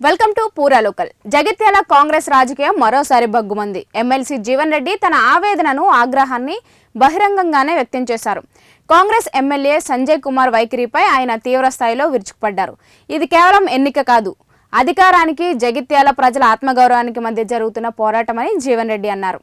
Welcome to పూరా local. Jagtial Congress రాజకీయం మరోసారి బగ్గుమంది. ఎమ్మెల్సీ జీవన్ రెడ్డి తన ఆవేదనను, ఆగ్రహాన్ని బహిరంగంగానే వ్యక్తం చేశారు. కాంగ్రెస్ ఎమ్మెల్యే సంజయ్ కుమార్ వైఖరిపై ఆయన తీవ్ర స్థాయిలో విరుచుకుపడ్డారు. ఇది కేవలం ఎన్నిక కాదు, అధికారానికి, జగిత్యాల ప్రజల ఆత్మగౌరవానికి మధ్య జరుగుతున్న పోరాటమని జీవన్ రెడ్డి అన్నారు.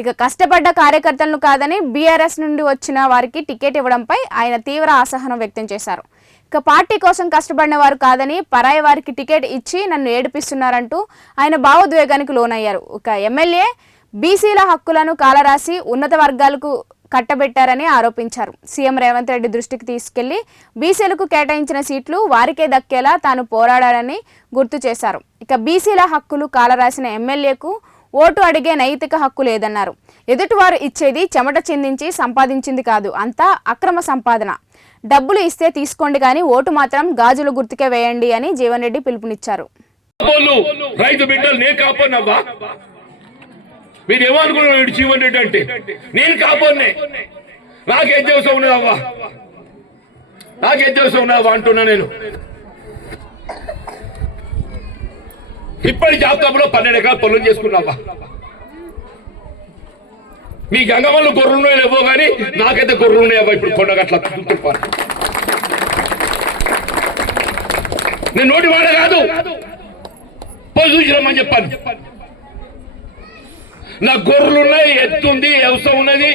ఇక కష్టపడ్డ కార్యకర్తలను కాదని బీఆర్ఎస్ నుండి వచ్చిన వారికి టికెట్ ఇవ్వడంపై ఆయన తీవ్ర అసహనం వ్యక్తం చేశారు. ఇక పార్టీ కోసం కష్టపడిన వారు కాదని పరాయి వారికి టికెట్ ఇచ్చి నన్ను ఏడిపిస్తున్నారంటూ ఆయన భావోద్వేగానికి లోనయ్యారు. ఇక ఎమ్మెల్యే బీసీల హక్కులను కాలరాసి ఉన్నత వర్గాలకు కట్టబెట్టారని ఆరోపించారు. సీఎం రేవంత్ రెడ్డి దృష్టికి తీసుకెళ్లి బీసీలకు కేటాయించిన సీట్లు వారికే దక్కేలా తాను పోరాడారని గుర్తు చేశారు. ఇక బీసీల హక్కులు కాలరాసిన ఎమ్మెల్యేకు ఓటు అడిగే నైతిక హక్కు లేదన్నారు. ఎదుటివారు ఇచ్చేది చెమట చిందించి సంపాదించింది కాదు, అంతా అక్రమ సంపాదన. డబ్బులు ఇస్తే తీసుకోండి కానీ ఓటు మాత్రం గాజుల గుర్తుకే వేయండి అని జీవన్ రెడ్డి పిలుపునిచ్చారు. రైతు బిడ్డలు నేను కాపాడినవ్వా, మీరు ఏమనుకున్నాడు జీవన్ రెడ్డి అంటే నేను కాపాడినే, నాకేం దేవసం ఉన్నదవ్వా, నాకేం దేవసం ఉన్నదవ్వా అంటున్నా. నేను ఇప్పటి జాబితాలో 12 ఎకరాలు పొలం చేసుకున్నావా. మీ గంగమ్మలు గొర్రెలు లేవో కానీ నాకైతే గొర్రెలు ఉన్నాయవ్వా. ఇప్పుడు కొండగట్ల నేను నోటి వాడ కాదు, పోయి చూసిరమ్మని చెప్పాను. నా గొర్రెలు ఉన్నాయి, ఎత్తుంది, వ్యవసాయం ఉన్నది,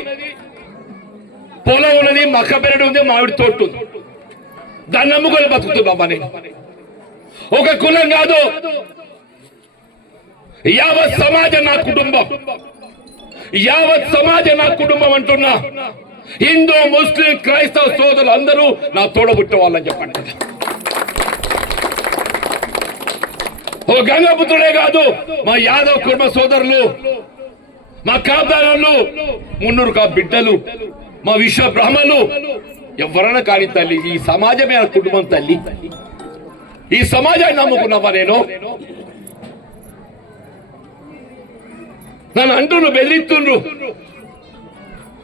పొలం ఉన్నది, మక్క పెరడు ఉంది, మామిడి తోట ఉంది. దాన్ని నమ్ముకొని బతుకుతున్నా. నేను ఒక కులం కాదు, యావత్ సమాజం నా కుటుంబం, యావత్ సమాజం నా కుటుంబం అంటున్నా. హిందూ, ముస్లిం, క్రైస్తవ సోదరులు అందరూ నా తోడబుట్టిన వాళ్ళని చెప్పండి. ఓ గంగాపుత్రుడే కాదు, మా యాదవ్ కుటుంబ సోదరులు, మా కాపుదారులు, మున్నూరు కా బిడ్డలు, మా విశ్వ బ్రాహ్మణులు ఎవరైనా కానీ తల్లి, ఈ సమాజమే నా కుటుంబం తల్లి. ఈ సమాజాన్ని నమ్ముకున్నావా? నేను నన్ను అంటున్నావు, బెదిరిస్తుండ్రు,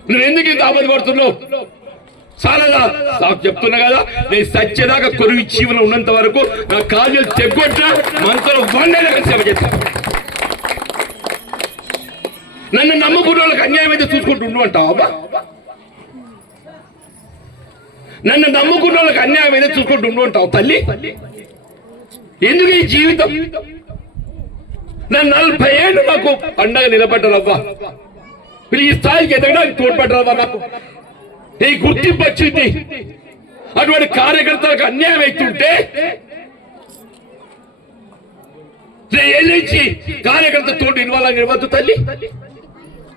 నువ్వు ఎందుకు ఇంత ఆపద పడుతున్నావు? చాలా నాకు చెప్తున్నా కదా, నేను సత్యదాకా కొరువి జీవనం ఉన్నంత వరకు నా కాళ్ళు తెగొట్టిన మనసులో వండేలాగా సేవ చేస్తాను. నన్ను నమ్ముకున్న వాళ్ళకి అన్యాయం అయితే చూసుకుంటూ అంటావా? నన్ను నమ్ముకున్న వాళ్ళకి అన్యాయం అయితే చూసుకుంటూ ఉంటావు తల్లి? ఎందుకు ఈ జీవితం? నా 40 ఏళ్ళు నాకు అండగా నిలబడ్డారవ్వా. ఈ స్థాయికి ఎదగడానికి తోడ్పడ్డారవ్వా. నాకు ఈ గుర్తింపు వచ్చింది. అటువంటి కార్యకర్తలకు అన్యాయం అవుతుంటే ఏలించి కార్యకర్త తోటి ఇన్వాల్వ్ ఇవ్వద్దు తల్లి.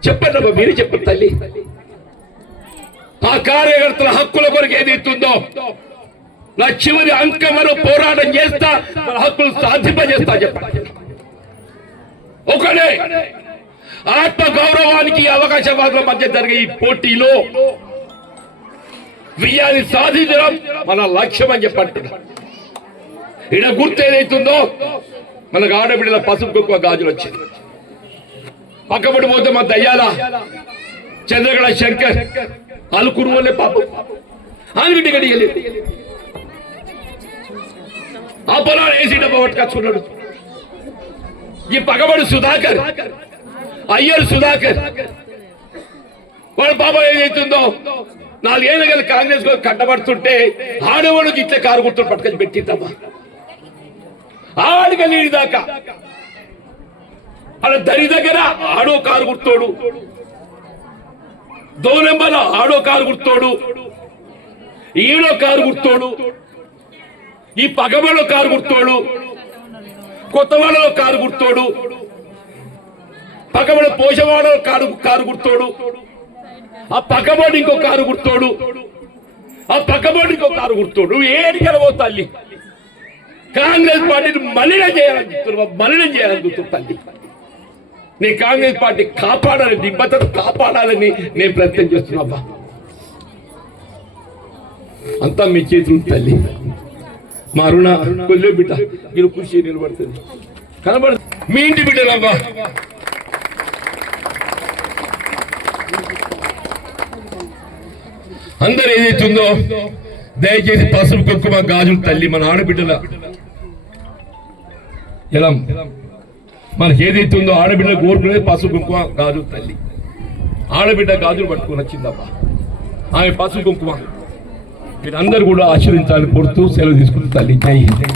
చెప్పండి అబ్బా, మీరు చెప్పండి తల్లి. ఆ కార్యకర్తల హక్కుల కొరకు ఏదైతుందో నా చివరి అంకం వరకు పోరాటం చేస్తా, మన హక్కులు సాధింపజేస్తా. చెప్పండి. ఒకడే ఆత్మ గౌరవానికి, అవకాశవాదుల మధ్య జరిగే ఈ పోటీలో విజయాన్ని సాధించడం మన లక్ష్యం అని చెప్పండి. ఈడ గుర్తు ఏదైతుందో మనకు ఆడబిడ్డల పసుపు కుంకుమ గాజులు వచ్చింది. పక్కపడి పోతే మా దయ్యాల చంద్రగడ శంకర్ అలుకురు వాళ్ళే పాపం ఆనుగడ్డి గడియలేదు. ఆ పొలాలు ఏసీ డబ్బా పట్టుకొచ్చుకున్నాడు. ఈ పగబడి సుధాకర్, అయ్యర్ సుధాకర్ వాళ్ళ పాప ఏదైతుందో 4 ఏళ్ళ కదా కాంగ్రెస్ కట్టబడుతుంటే ఆడవాళ్ళకి ఇట్లా కారు గుర్తులు పట్టుకొని పెట్టిద్దామా. ఆడిక నీడి దాకా అలా దరి దగ్గర ఆడో కారు గుర్తోడు, దోనెంబల ఆడో కారు గుర్తోడు, ఈడో కారు గుర్తోడు, ఈ పగబడిలో కారు గుర్తోడు, కొత్తవాడలో కారు గుర్తోడు, పక్కబడి పోషవాడలో కారు గుర్తోడు, ఆ పక్కబడి ఇంకో కారు గుర్తోడు, ఆ పక్కబడి ఇంకో కారు గుర్తోడు. నువ్వు ఏడికెళ్ళవో తల్లి. కాంగ్రెస్ పార్టీని మలినం చేయాలని చెప్తున్నావు, మలినం చేయాలని చూస్తున్నావు తల్లి. నీ కాంగ్రెస్ పార్టీ కాపాడాలని, నిబద్ధత కాపాడాలని నేను ప్రయత్నం చేస్తున్నా. అంతా మీ చేతులు తల్లి. మా అరుణ కొల్లే బిడ్డ మీరు కృషి నిలబడుతుంది, కనబడు మీ ఇంటి బిడ్డలవ్వా. అందరు ఏదైతుందో దయచేసి పసుపు కుంకుమ గాజులు తల్లి మన ఆడబిడ్డల ఎలం మనకి ఏదైతే ఉందో ఆడబిడ్డ కోరుకునేది పసుపు కుంకుమ గాజు తల్లి. ఆడబిడ్డ గాజులు పట్టుకొని వచ్చిందమ్మా, ఆమె పసుపు కుంకుమ. మీరందరూ కూడా ఆశీర్వించాలని కోరుతూ సెలవు తీసుకుని తల్లి. జై హింద్.